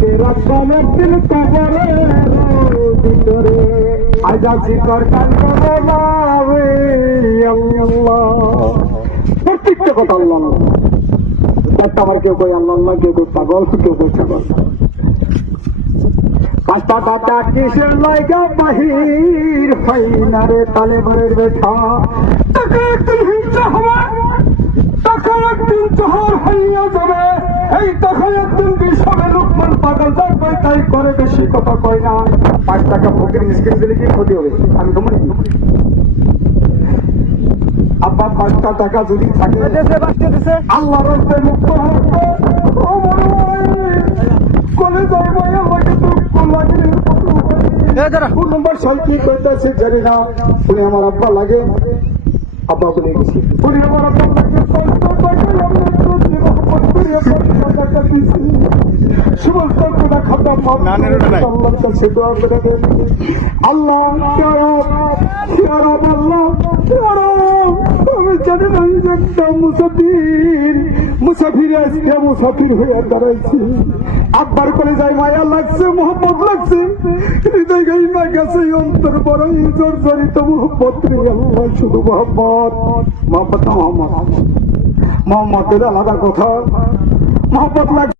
কে রাখবেন একদিন কবরের ভিতরে আজ আছি কর কাল করবো আল্লাহ। প্রত্যেকটা কথা আল্লাহ আমার কেউ কই আল্লাহ আল্লাহ, কেউ কই পাগল, কেউ কই ছাগল। পাঁচটা দাদা কিসের লাইগা বাহির হয় না রে তালেবানের বেঠা, টাকা একদিন হিংসা হবে, টাকা একদিন জহর হইয়া যাবে, এই টাকা একদিন বিষ হবে। লোকমান পাগল থাকবে তাই করে, বেশি কথা কয় না। 5 টাকা ফকির মিসকিন দিলে কি ক্ষতি হবে? আমি তো মনে আব্বা 5টা টাকা যদি থাকে আল্লাহ রাস্তায় মুক্ত হবে। কলে যাই ভাই আমাকে দুঃখ লাগে, কোন নম্বর সাল কি করতেছে জানি না। উনি আমার আব্বা লাগে, আব্বা বলে গেছি উনি আমার আব্বা লাগে। আল্লাহ আমি জানি না একটা মুসাফির আজকে মুসাফির হয়ে দাঁড়াইছি। আব্বার করে যাই মায়া লাগছে, মোহাম্মদ লাগছে, হৃদয় গাই না গেছে অন্তর বড় জর্জরিত মোহাম্মদ রে আল্লাহ। শুধু মোহাম্মদ মোহাম্মদের আলাদা কথা, মোহাম্মদ লাগছে।